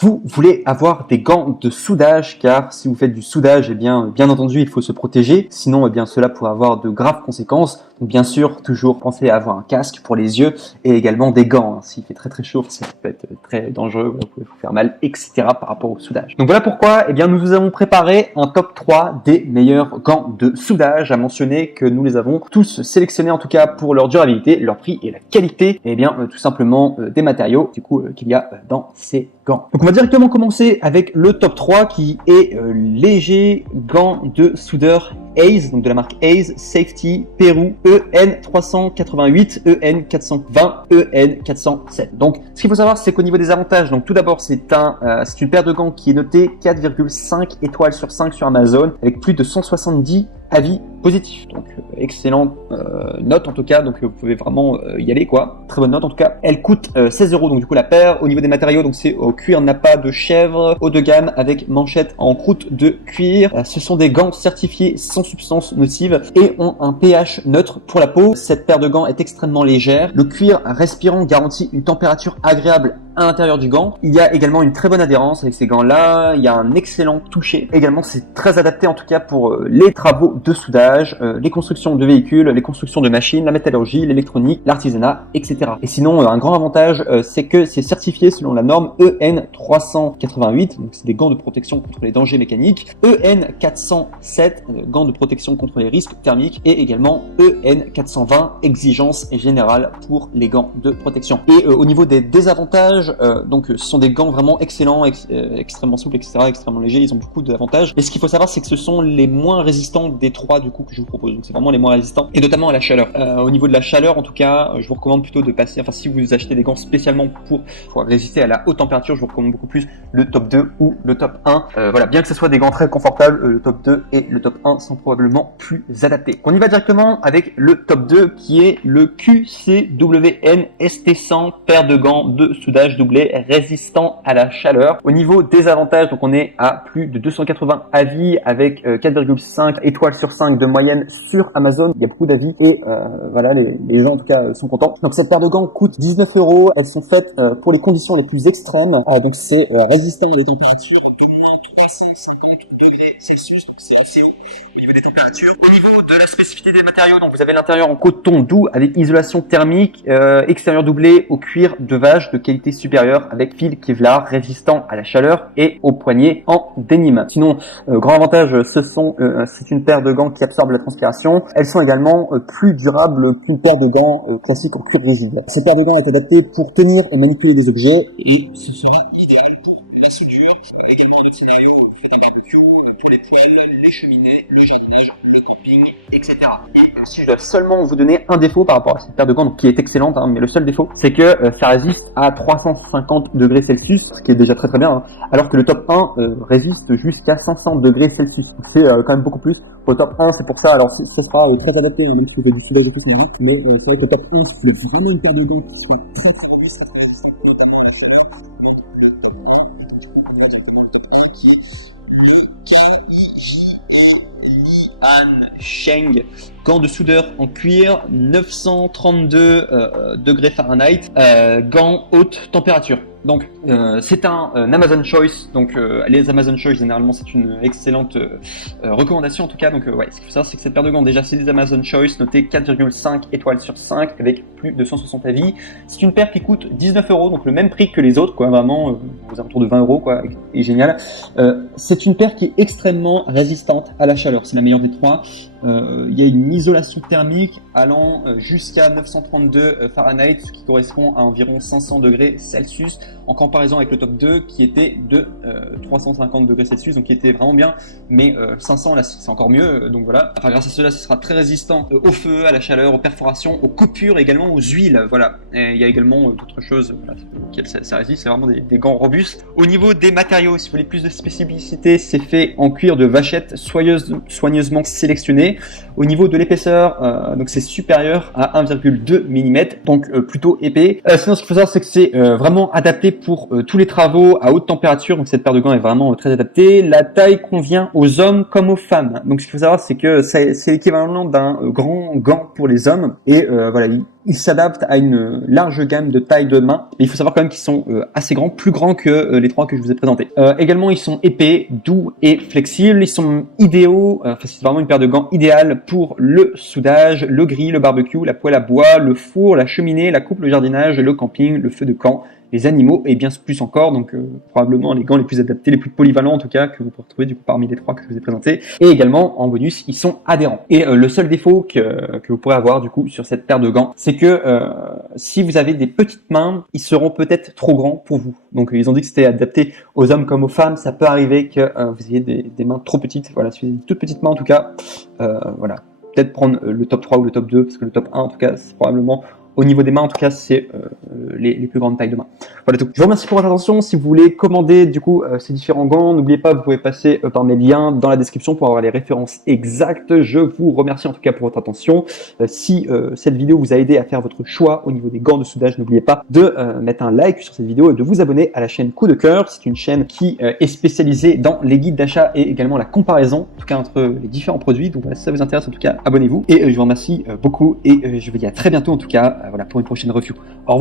Vous voulez avoir des gants de soudage, car si vous faites du soudage, bien entendu, il faut se protéger. Sinon, cela pourrait avoir de graves conséquences. Donc, bien sûr, toujours pensez à avoir un casque pour les yeux et également des gants. S'il fait très chaud, ça peut être très dangereux, vous pouvez vous faire mal, etc. par rapport au soudage. Donc voilà pourquoi, nous vous avons préparé un top 3 des meilleurs gants de soudage. À mentionner que nous les avons tous sélectionnés, en tout cas pour leur durabilité, leur prix et la qualité, et tout simplement des matériaux qu'il y a dans ces gants. Donc on va directement commencer avec le top 3 qui est léger gants de soudeur Ace, donc de la marque Ace Safety Peru EN388, EN420, EN407. Donc ce qu'il faut savoir, c'est qu'au niveau des avantages, donc tout d'abord c'est une paire de gants qui est notée 4,5 étoiles sur 5 sur Amazon avec plus de 170 avis positifs. Donc excellente note en tout cas, donc vous pouvez vraiment y aller quoi. Très bonne note en tout cas. Elle coûte 16 € donc du coup la paire. Au niveau des matériaux, donc c'est au cuir nappa de chèvre, haut de gamme avec manchette en croûte de cuir. Ce sont des gants certifiés sans substances nocives et ont un pH neutre pour la peau. Cette paire de gants est extrêmement légère. Le cuir respirant garantit une température agréable à l'intérieur du gant. Il y a également une très bonne adhérence avec ces gants-là. Il y a un excellent toucher. Également, c'est très adapté en tout cas pour les travaux de soudage, les constructions de véhicules, les constructions de machines, la métallurgie, l'électronique, l'artisanat, etc. Et sinon, un grand avantage, c'est que c'est certifié selon la norme EN388. Donc, c'est des gants de protection contre les dangers mécaniques. EN407, gants de protection contre les risques thermiques. Et également EN420, exigence générale pour les gants de protection. Et au niveau des désavantages, donc ce sont des gants vraiment excellents, extrêmement souples, etc., extrêmement légers, ils ont beaucoup d'avantages. Mais ce qu'il faut savoir, c'est que ce sont les moins résistants des trois du coup que je vous propose. Donc c'est vraiment les moins résistants, et notamment à la chaleur. Au niveau de la chaleur, en tout cas, je vous recommande plutôt de passer, enfin si vous achetez des gants spécialement pour résister à la haute température, je vous recommande beaucoup plus le top 2 ou le top 1. Voilà, bien que ce soit des gants très confortables, le top 2 et le top 1 sont probablement plus adaptés. On y va directement avec le top 2 qui est le QCWN ST100, paire de gants de soudage doublé résistant à la chaleur. Au niveau des avantages, donc on est à plus de 280 avis avec 4,5 étoiles sur 5 de moyenne sur Amazon. Il y a beaucoup d'avis et voilà, les gens en tout cas sont contents. Donc cette paire de gants coûte 19 €. Elles sont faites pour les conditions les plus extrêmes. Donc c'est résistant à des températures d'au moins 350 degrés Celsius. Donc c'est assez haut au niveau des températures. Au niveau de la spécificité des matériaux, donc vous avez l'intérieur en coton doux avec isolation thermique, extérieur doublé au cuir de vache de qualité supérieure avec fil Kevlar résistant à la chaleur et aux poignets en dénime. Sinon, grand avantage, c'est une paire de gants qui absorbe la transpiration. Elles sont également plus durables qu'une paire de gants classique en cuir rigide. Cette paire de gants est adaptée pour tenir et manipuler des objets et ce sera idéal pour la soudure, également de scénario où vous faites un barbecue, pour les poêles, les cheminées, le jardinage, le camping, etc. Et si je dois seulement vous donner un défaut par rapport à cette paire de gants, donc qui est excellente, mais le seul défaut, c'est que ça résiste à 350 degrés Celsius, ce qui est déjà très bien, alors que le top 1 résiste jusqu'à 500 degrés Celsius. C'est quand même beaucoup plus. Au top 1, c'est pour ça, alors ça sera très adapté, même si c'est du soudage et tout, mais c'est vrai que le top 1, c'est vraiment une paire de gants qui sera Sheng, gants de soudeur en cuir, 932 degrés Fahrenheit, gants haute température. Donc c'est un Amazon Choice, donc les Amazon Choice généralement c'est une excellente recommandation en tout cas. Donc ouais, ce qu'il faut savoir, c'est que cette paire de gants, déjà c'est des Amazon Choice notées 4,5 étoiles sur 5 avec plus de 160 avis. C'est une paire qui coûte 19 €, donc le même prix que les autres quoi, vraiment aux alentours de 20 € quoi, et génial. C'est une paire qui est extrêmement résistante à la chaleur, c'est la meilleure des trois. Il y a une isolation thermique allant jusqu'à 932 Fahrenheit, ce qui correspond à environ 500 degrés Celsius, en comparaison avec le top 2 qui était de 350 degrés Celsius, donc qui était vraiment bien, mais 500 là c'est encore mieux, donc voilà. Enfin, grâce à cela, ce sera très résistant au feu, à la chaleur, aux perforations, aux coupures, également aux huiles, voilà. Et il y a également d'autres choses voilà, auxquelles ça résiste, c'est vraiment des gants robustes. Au niveau des matériaux, si vous voulez plus de spécificité, c'est fait en cuir de vachette soigneusement sélectionné. Au niveau de l'épaisseur, donc c'est supérieur à 1,2 mm, donc plutôt épais. Sinon, ce qu'il faut savoir, c'est que c'est vraiment adapté pour tous les travaux à haute température, donc cette paire de gants est vraiment très adaptée. La taille convient aux hommes comme aux femmes. Donc ce qu'il faut savoir, c'est que c'est l'équivalent d'un grand gant pour les hommes, et voilà, Ils s'adaptent à une large gamme de tailles de main, mais il faut savoir quand même qu'ils sont assez grands, plus grands que les 3 que je vous ai présentés. Également, ils sont épais, doux et flexibles. Ils sont idéaux, c'est vraiment une paire de gants idéale pour le soudage, le grill, le barbecue, la poêle à bois, le four, la cheminée, la coupe, le jardinage, le camping, le feu de camp, les animaux et bien plus encore, donc probablement les gants les plus adaptés, les plus polyvalents en tout cas, que vous pouvez retrouver du coup parmi les 3 que je vous ai présentés. Et également, en bonus, ils sont adhérents. Et le seul défaut que vous pourrez avoir du coup sur cette paire de gants, c'est que si vous avez des petites mains, ils seront peut-être trop grands pour vous. Donc ils ont dit que c'était adapté aux hommes comme aux femmes, ça peut arriver que vous ayez des mains trop petites. Voilà, si vous avez une toute petite main en tout cas, voilà. Peut-être prendre le top 3 ou le top 2, parce que le top 1 en tout cas, c'est probablement au niveau des mains, en tout cas, c'est les plus grandes tailles de mains. Voilà tout. Je vous remercie pour votre attention. Si vous voulez commander du coup ces différents gants, n'oubliez pas, vous pouvez passer par mes liens dans la description pour avoir les références exactes. Je vous remercie en tout cas pour votre attention. Si cette vidéo vous a aidé à faire votre choix au niveau des gants de soudage, n'oubliez pas de mettre un like sur cette vidéo et de vous abonner à la chaîne Coup de Cœur. C'est une chaîne qui est spécialisée dans les guides d'achat et également la comparaison, en tout cas entre les différents produits. Donc voilà, si ça vous intéresse, en tout cas, abonnez-vous. Et je vous remercie beaucoup et je vous dis à très bientôt en tout cas. Voilà, pour une prochaine review. Au revoir.